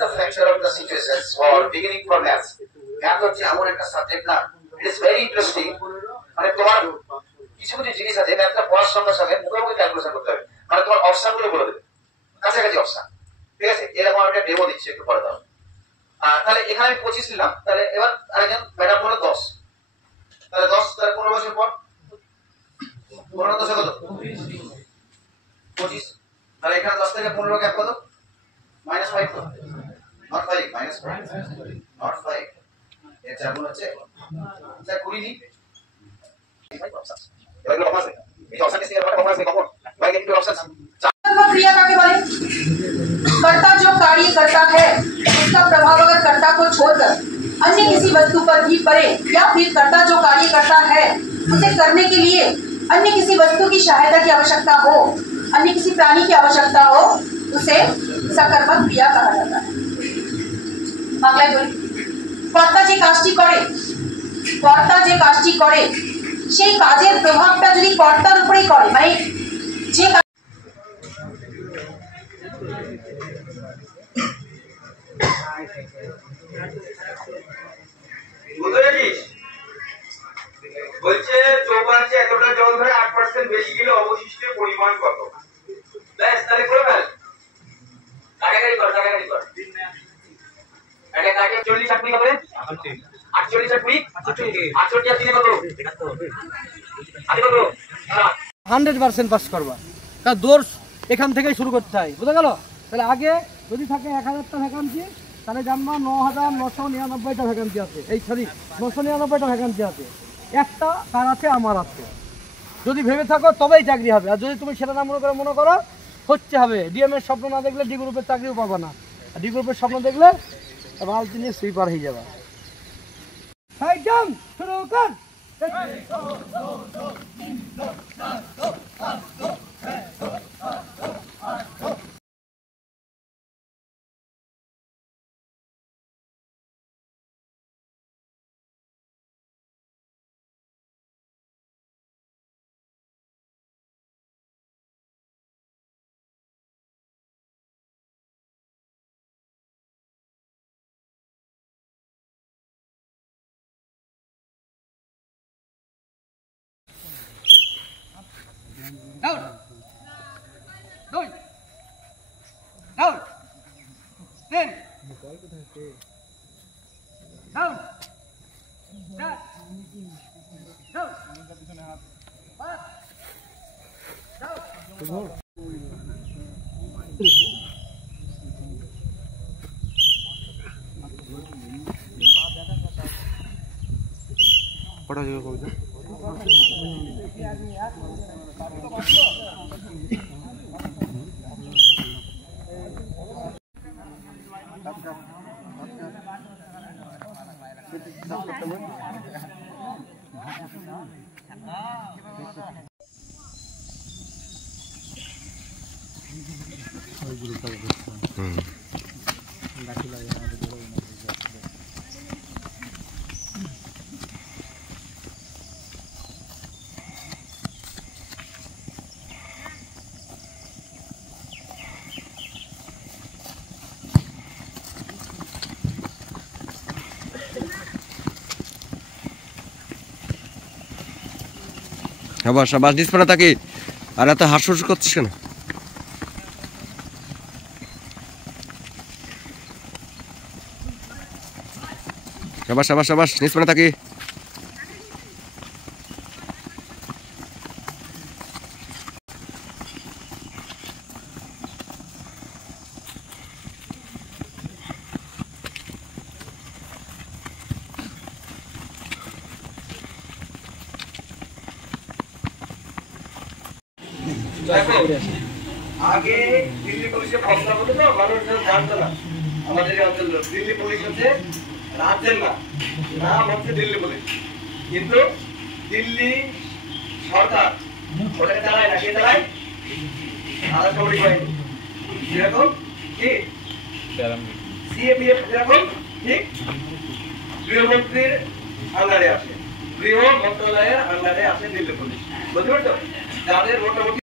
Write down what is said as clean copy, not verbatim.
the factor of the situations for beginning for maths. Math হচ্ছে এমন একটা subject না, it is very interesting. মানে তোমার কিছু কিছু জিনিস আছে ম্যাথটা পড়ার সঙ্গে সঙ্গে মুখে ক্যালকুলেশন করতে হবে, মানে তোমার অপশন গুলো বলে দেবে, কাছাকাছি অপশন। ঠিক আছে, এরকম একটা ডেমো দিচ্ছি, একটু পরে দাও। তাহলে এখানে আমি 25 নিলাম, তাহলে এবার আরেকজন ম্যাডাম বলে 10, তাহলে 10, তাহলে 15 বছর পর 15 10 কত 25, তাহলে এখানে 10 থেকে 15 গ্যাপ কত -5, তো not 5 -5 not 5, এর চার গুণ হচ্ছে স্যার 20 নি এগুলো অপশন আছে, এই অপশন के सिंगल অপশন আছে কমন ভাই কিন্তু অপশন क्रिया काके वाले कर्ता जो कार्य करता है उसका प्रभाव अगर कर्ता को छोड़कर अन्य किसी वस्तु पर भी पड़े या फिर कर्ता जो कार्य करता है उसे करने के लिए अन्य किसी वस्तु की सहायता की आवश्यकता हो, अन्य किसी प्राणी की आवश्यकता हो, उसे सकर्मक क्रिया कहा जाता है। বাংলায় বলি, কর্তা যে কাজটি করে সেই কাজের প্রভাবটা যদি কর্তার উপরেই করে, মানে যে বলছে চৌকাচ্ছে এতটা জল ধরে 8% বেশি গেলে অবশিষ্টের পরিমাণ কত? ব্যাস, তাহলে করে ফেল, কাটাকাটি কর এটা কাটে 40 চাকরি হবে 48 চাকরি 68 আর 3 কত আদি কত 100% পাস করবা, তার দৌড় এখান থেকেই শুরু করতে হয়, বুঝা গেল? তাহলে আগে যদি থাকে 1000টা ভ্যাকান্সি, তাহলে জানবা 9999টা ভ্যাকান্সি আছে, এই সরি 999টা ভ্যাকান্সি আছে, একটা কার আছে, আমার আছে। যদি ভেবে থাকো তবেই চাকরি হবে, আর যদি তুমি সেটা না মনে করো হচ্ছে হবে। ডিএম এর স্বপ্ন না দেখলে ডি গ্রুপের চাকরিও পাবা না, আর ডি গ্রুপের স্বপ্ন দেখলে বালতি নিয়ে সুইপার হয়ে যাবে। একদম শুরু কর। Down. Down. Down. Ten. Down. Down. Down. Down. पढ़ा जाएगा শাবাশ শাবাশ, ডিসপ্লে তাকে আর এত হাসুস করছিস কেন? শাবাশ শাবাশ শাবাশ, ডিসপ্লে তাকে আগে দিল্লি পুলিশের ক্ষমতা হতো তো, মানুষ জানতো না। আমাদের অঞ্চল দিল্লি পুলিশ হচ্ছে রাজ্যের নাম হচ্ছে দিল্লি পুলিশ, কিন্তু দিল্লি সরকার ওটাকে চালায় না, কে চালায়? আধা সামরিক বাহিনী। যেরকম কি সিএপিএফ, যেরকম ঠিক গৃহমন্ত্রীর আন্ডারে আসে, গৃহ মন্ত্রণালয়ের আন্ডারে আসে দিল্লি পুলিশ, বুঝতে পারছো? যাদের মোটামুটি